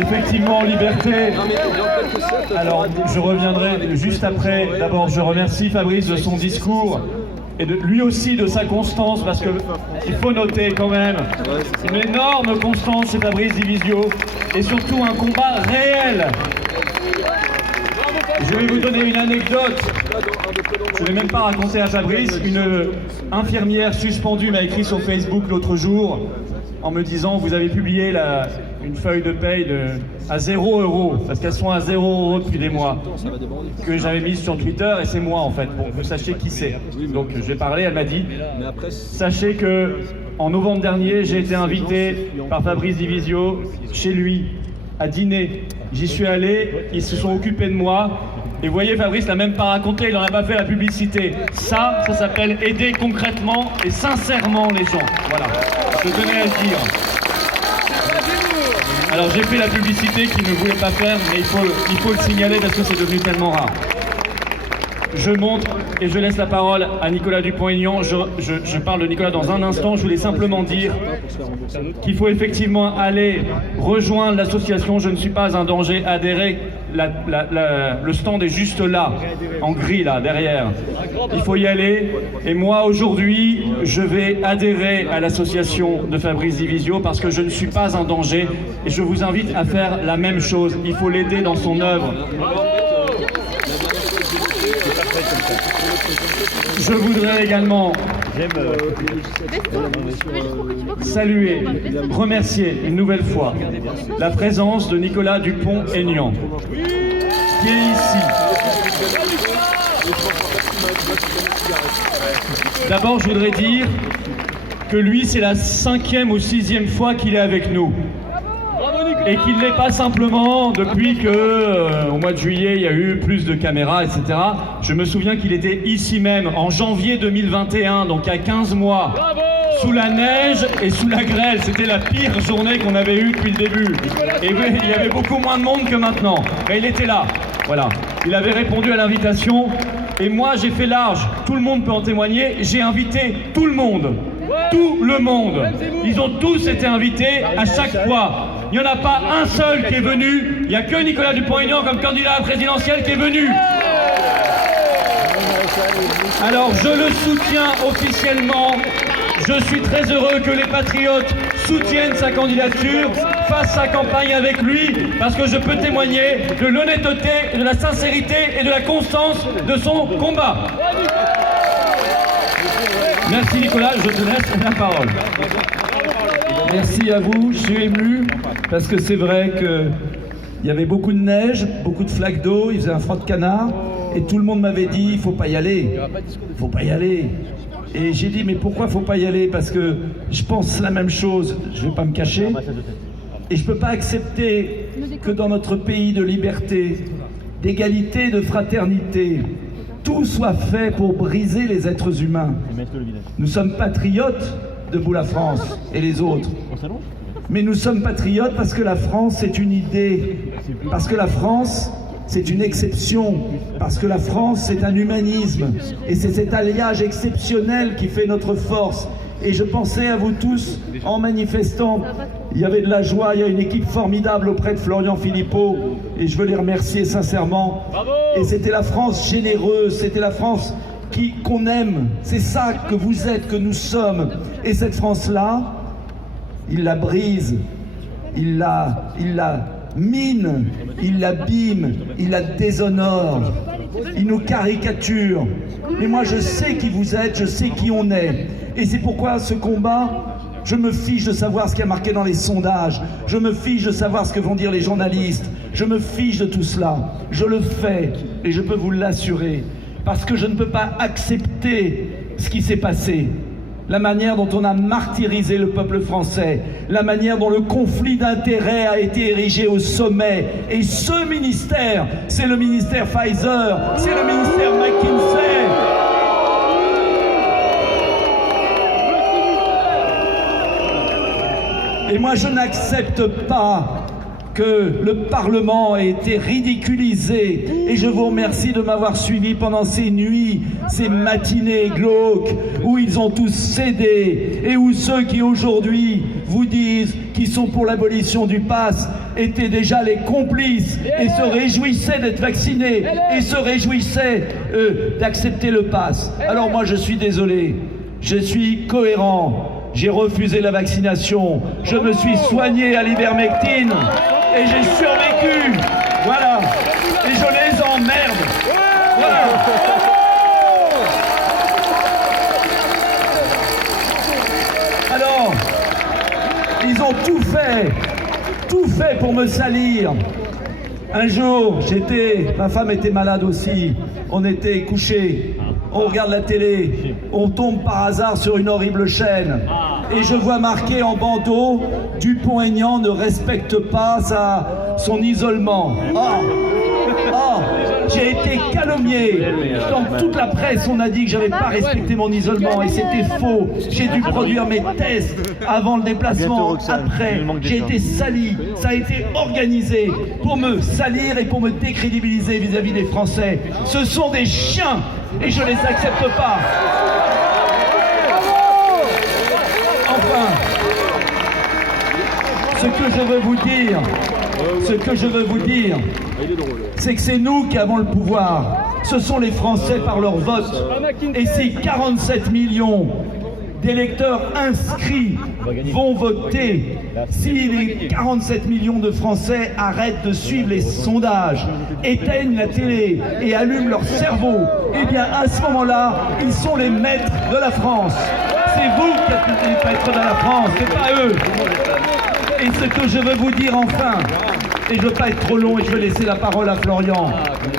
effectivement en liberté. Alors, je reviendrai juste après. D'abord, je remercie Fabrice de son discours et lui aussi de sa constance, parce qu'il faut noter quand même une énorme constance chez Fabrice Divisio et surtout un combat réel. Je vais vous donner une anecdote. Je ne vais même pas raconter à Fabrice. Une infirmière suspendue m'a écrit sur Facebook l'autre jour en me disant: vous avez publié une feuille de paye à 0 €, parce qu'elles sont à 0 € depuis des mois, que j'avais mise sur Twitter, et c'est moi en fait, pour que vous sachiez qui c'est. Donc je vais parler, elle m'a dit: sachez que en novembre dernier, j'ai été invité par Fabrice Divisio chez lui à dîner. J'y suis allé, ils se sont occupés de moi. Et vous voyez, Fabrice l'a même pas raconté, il n'en a pas fait la publicité. Ça s'appelle aider concrètement et sincèrement les gens. Voilà, je tenais à le dire. Alors j'ai fait la publicité qu'il ne voulait pas faire, mais il faut le signaler parce que c'est devenu tellement rare. Je montre et je laisse la parole à Nicolas Dupont-Aignan. Je parle de Nicolas dans un instant. Je voulais simplement dire qu'il faut effectivement aller rejoindre l'association Je ne suis pas un danger, adhérer. Le stand est juste là, en gris là, derrière. Il faut y aller. Et moi aujourd'hui, je vais adhérer à l'association de Fabrice Divisio parce que je ne suis pas un danger. Et je vous invite à faire la même chose. Il faut l'aider dans son œuvre. Je voudrais également saluer, remercier une nouvelle fois la présence de Nicolas Dupont-Aignan, qui est ici. D'abord, je voudrais dire que lui, c'est la 5e ou 6e fois qu'il est avec nous. Et qu'il n'est pas simplement depuis que, au mois de juillet, il y a eu plus de caméras, etc. Je me souviens qu'il était ici même, en janvier 2021, donc il y a 15 mois, sous la neige et sous la grêle. C'était la pire journée qu'on avait eue depuis le début. Et oui, il y avait beaucoup moins de monde que maintenant. Mais il était là, voilà. Il avait répondu à l'invitation. Et moi, j'ai fait large. Tout le monde peut en témoigner. J'ai invité tout le monde. Tout le monde. Ils ont tous été invités à chaque fois. Il n'y en a pas un seul qui est venu. Il n'y a que Nicolas Dupont-Aignan comme candidat à la présidentielle qui est venu. Alors je le soutiens officiellement. Je suis très heureux que les patriotes soutiennent sa candidature, fassent sa campagne avec lui, parce que je peux témoigner de l'honnêteté, de la sincérité et de la constance de son combat. Merci Nicolas, je te laisse la parole. Merci à vous, je suis ému, parce que c'est vrai qu'il y avait beaucoup de neige, beaucoup de flaques d'eau, il faisait un froid de canard, et tout le monde m'avait dit « il faut pas y aller, faut pas y aller ». Et j'ai dit « mais pourquoi faut pas y aller ?» Parce que je pense la même chose, je vais pas me cacher, et je peux pas accepter que dans notre pays de liberté, d'égalité, de fraternité, tout soit fait pour briser les êtres humains. Nous sommes patriotes, debout la France et les autres. Mais nous sommes patriotes parce que la France c'est une idée, parce que la France c'est une exception, parce que la France c'est un humanisme, et c'est cet alliage exceptionnel qui fait notre force. Et je pensais à vous tous en manifestant. Il y avait de la joie, il y a une équipe formidable auprès de Florian Philippot, et je veux les remercier sincèrement. Et c'était la France généreuse, c'était la France qu'on aime, c'est ça que vous êtes, que nous sommes. Et cette France-là, il la brise, il la mine, il l'abîme, il la déshonore, il nous caricature. Mais moi je sais qui vous êtes, je sais qui on est. Et c'est pourquoi ce combat, je me fiche de savoir ce qui a marqué dans les sondages, je me fiche de savoir ce que vont dire les journalistes, je me fiche de tout cela. Je le fais, et je peux vous l'assurer. Parce que je ne peux pas accepter ce qui s'est passé, la manière dont on a martyrisé le peuple français, la manière dont le conflit d'intérêts a été érigé au sommet. Et ce ministère, c'est le ministère Pfizer, c'est le ministère McKinsey. Et moi je n'accepte pas que le Parlement a été ridiculisé. Et je vous remercie de m'avoir suivi pendant ces nuits, ces matinées glauques, où ils ont tous cédé, et où ceux qui aujourd'hui vous disent qu'ils sont pour l'abolition du pass étaient déjà les complices et se réjouissaient d'être vaccinés et se réjouissaient d'accepter le pass. Alors moi je suis désolé, je suis cohérent. J'ai refusé la vaccination, je me suis soigné à l'ivermectine et j'ai survécu. Voilà. Et je les emmerde. Voilà. Alors, ils ont tout fait pour me salir. Un jour, ma femme était malade aussi, on était couchés. On regarde la télé, on tombe par hasard sur une horrible chaîne et je vois marqué en bandeau « Dupont-Aignan ne respecte pas son isolement ». J'ai été calomnié. Dans toute la presse, on a dit que j'avais pas respecté mon isolement et c'était faux. J'ai dû produire mes tests avant le déplacement, après. J'ai été sali. Ça a été organisé pour me salir et pour me décrédibiliser vis-à-vis des Français. Ce sont des chiens et je les accepte pas. Enfin, ce que je veux vous dire, c'est que c'est nous qui avons le pouvoir. Ce sont les Français par leur vote. Et si 47 millions d'électeurs inscrits vont voter, si les 47 millions de Français arrêtent de suivre les sondages, éteignent la télé et allument leur cerveau, eh bien à ce moment-là, ils sont les maîtres de la France. C'est vous qui êtes les maîtres de la France, c'est pas eux. Et ce que je veux vous dire enfin, et je ne veux pas être trop long et je vais laisser la parole à Florian.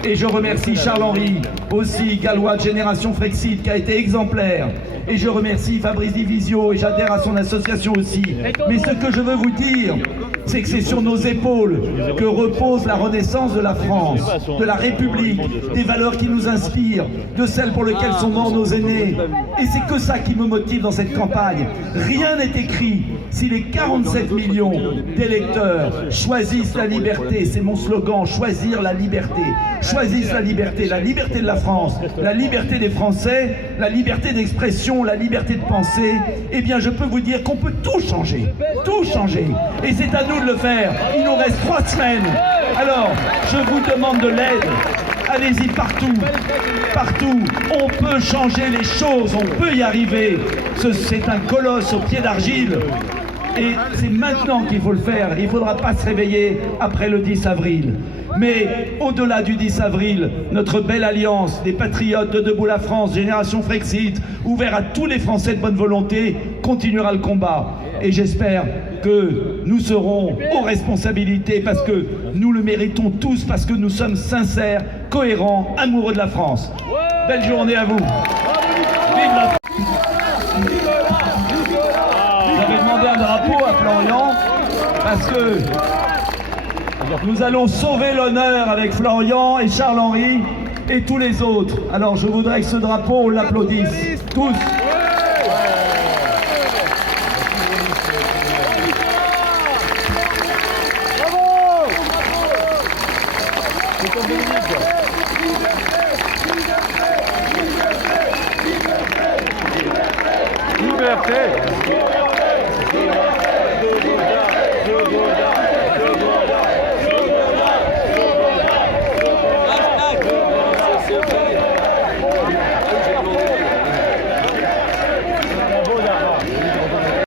Et je remercie Charles-Henri, aussi gallois de Génération Frexit, qui a été exemplaire. Et je remercie Fabrice Divisio et j'adhère à son association aussi. Mais ce que je veux vous dire, c'est que c'est sur nos épaules que repose la renaissance de la France, de la République, des valeurs qui nous inspirent, de celles pour lesquelles sont morts nos aînés. Et c'est que ça qui me motive dans cette campagne. Rien n'est écrit. Si les 47 millions d'électeurs choisissent la liberté, c'est mon slogan, choisir la liberté, choisissent la liberté de la France, la liberté des Français, la liberté d'expression, la liberté de penser, eh bien je peux vous dire qu'on peut tout changer, et c'est à nous de le faire. Il nous reste 3 semaines, alors je vous demande de l'aide. Allez-y partout, on peut changer les choses, on peut y arriver. C'est un colosse au pied d'argile. Et c'est maintenant qu'il faut le faire. Il ne faudra pas se réveiller après le 10 avril. Mais au-delà du 10 avril, notre belle alliance des patriotes de Debout la France, Génération Frexit, ouvert à tous les Français de bonne volonté, continuera le combat. Et j'espère que nous serons aux responsabilités parce que nous le méritons tous, parce que nous sommes sincères, cohérents, amoureux de la France. Belle journée à vous. Vive la France. J'avais demandé un drapeau à Florian parce que nous allons sauver l'honneur avec Florian et Charles-Henri et tous les autres. Alors je voudrais que ce drapeau, on l'applaudisse tous. Liberté.